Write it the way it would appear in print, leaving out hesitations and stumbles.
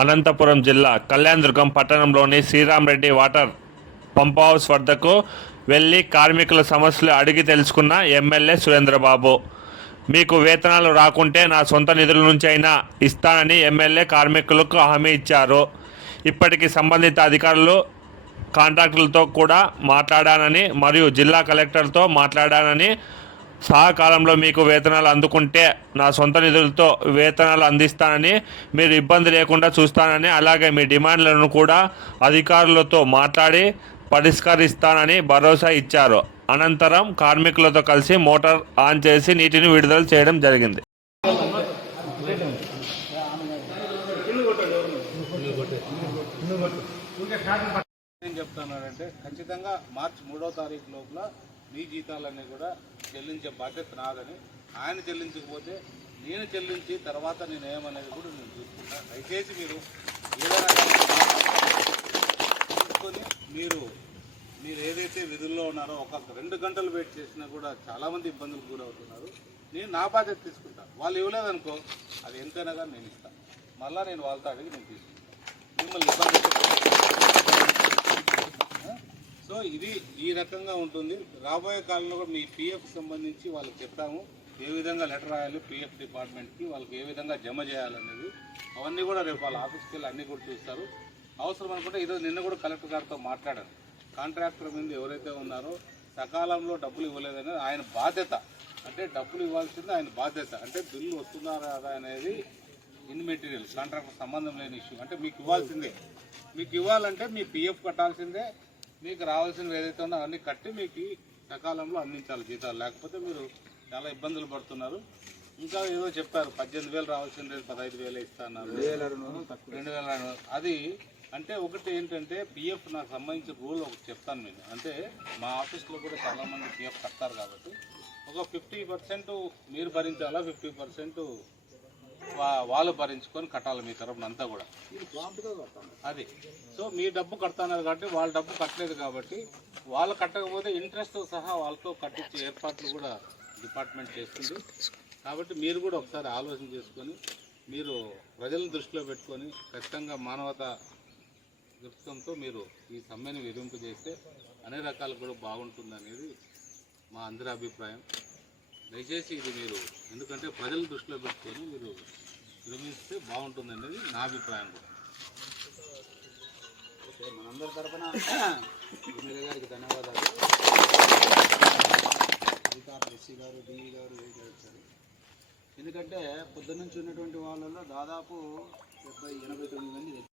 అనంతపురం జిల్లా కళ్యాణదుర్గం పట్టణంలోని Sriram Reddy water pump house వద్దకు వెళ్లి కార్మికుల సమస్యలు అడిగి తెలుసుకున్న ఎమ్మెల్యే సురేంద్రబాబు. మీకు వేతనాలు రాకుంటే నా సొంత నిధుల నుంచి అయినా ఇస్తానని ఎమ్మెల్యే కార్మికులకు హామీ ఇచ్చారు. ఇప్పటికి సంబంధిత అధికారులు కాంట్రాక్టులతో కూడా మాట్లాడానని మరియు జిల్లా కలెక్టర్తో మాట్లాడానని, సహకాలంలో మీకు వేతనాలు అందుకుంటే నా సొంత నిధులతో వేతనాలు అందిస్తానని, మీరు ఇబ్బంది లేకుండా చూస్తానని, అలాగే మీ డిమాండ్లను కూడా అధికారులతో మాట్లాడి పరిష్కరిస్తానని భరోసా ఇచ్చారు. అనంతరం కార్మికులతో కలిసి మోటార్ ఆన్ చేసి నీటిని విడుదల చేయడం జరిగింది. ఏం చెప్తున్నానంటే ఖచ్చితంగా మార్చి 3వ తారీఖు లోపల మీ జీతాలన్నీ కూడా చెల్లించే బాధ్యత నాదని, ఆయన చెల్లించకపోతే నేను చెల్లించి తర్వాత నేను ఏమనేది కూడా నేను చూసుకుంటాను. దయచేసి మీరు ఏదైనా చూసుకొని మీరు ఏదైతే విధుల్లో ఉన్నారో ఒక 2 గంటలు వెయిట్ చేసినా కూడా చాలామంది ఇబ్బందులు గురవుతున్నారు. నేను నా బాధ్యత తీసుకుంటాను. వాళ్ళు ఇవ్వలేదనుకో అది ఎంతైనా కానీ నేను ఇస్తాను. మళ్ళీ నేను వాళ్ళతో అడిగి నేను తీసుకుంటాను. మిమ్మల్ని ఇబ్బంది. సో ఇది ఈ రకంగా ఉంటుంది. రాబోయే కాలంలో కూడా మీ పిఎఫ్ సంబంధించి వాళ్ళకి చెప్తాము, ఏ విధంగా లెటర్ రాయాలి పిఎఫ్ డిపార్ట్మెంట్కి, వాళ్ళకి ఏ విధంగా జమ చేయాలనేది అవన్నీ కూడా రేపు వాళ్ళ ఆఫీస్కి వెళ్ళి అన్నీ కూడా చూస్తారు. అవసరం అనుకుంటే ఈరోజు నిన్న కూడా కలెక్టర్ గారితో మాట్లాడాను. కాంట్రాక్టర్ మీద ఎవరైతే ఉన్నారో సకాలంలో డబ్బులు ఇవ్వలేదని ఆయన బాధ్యత, అంటే డబ్బులు ఇవ్వాల్సింది ఆయన బాధ్యత. అంటే బిల్లు వస్తుందా రాదా అనేది ఇన్ మెటీరియల్ కాంట్రాక్టర్ సంబంధం లేని ఇష్యూ. అంటే మీకు ఇవ్వాల్సిందే, మీకు ఇవ్వాలంటే మీ పిఎఫ్ కట్టాల్సిందే, మీకు రావాల్సినవి ఏదైతే ఉందో అవన్నీ కట్టి మీకు సకాలంలో అందించాలి జీతాలు. లేకపోతే మీరు చాలా ఇబ్బందులు పడుతున్నారు. ఇంకా ఏదో చెప్పారు 18,000 రావాల్సిందే 15,000 ఇస్తున్నారు, 2,000. అది అంటే ఒకటి ఏంటంటే పిఎఫ్ నాకు సంబంధించిన రూల్ ఒకటి చెప్తాను మీకు. అంటే మా ఆఫీస్లో కూడా చాలామంది పిఎఫ్ కడతారు కాబట్టి ఒక 50% మీరు భరించాలా, 50% వాళ్ళు భరించుకొని కట్టాలి మీ తరఫున అంతా కూడా. అది సో మీ డబ్బు కడతాన్నారు కాబట్టి వాళ్ళ డబ్బు కట్టలేదు కాబట్టి వాళ్ళు కట్టకపోతే ఇంట్రెస్ట్ సహా వాళ్ళతో కట్టించే ఏర్పాట్లు కూడా డిపార్ట్మెంట్ చేస్తుంది. కాబట్టి మీరు కూడా ఒకసారి ఆలోచన చేసుకొని మీరు ప్రజలను దృష్టిలో పెట్టుకొని ఖచ్చితంగా మానవతా దృక్పథంతో మీరు ఈ సమ్మెను విధింపజేస్తే అన్ని రకాలు కూడా బాగుంటుందనేది మా అందరి అభిప్రాయం. దయచేసి ఇది మీరు ఎందుకంటే ప్రజలను దృష్టిలో పెట్టుకొని మీరు నిర్మిస్తే బాగుంటుంది అనేది నా అభిప్రాయం కూడా. మనందరి తరఫున ఎమ్మెల్యే గారికి ధన్యవాదాలు. అధికారులు ఎస్సీ గారు, డిఈ గారు, ఏఈ గారు ఇచ్చారు. ఎందుకంటే పొద్దున్నుంచి ఉన్నటువంటి వాళ్ళలో దాదాపు 70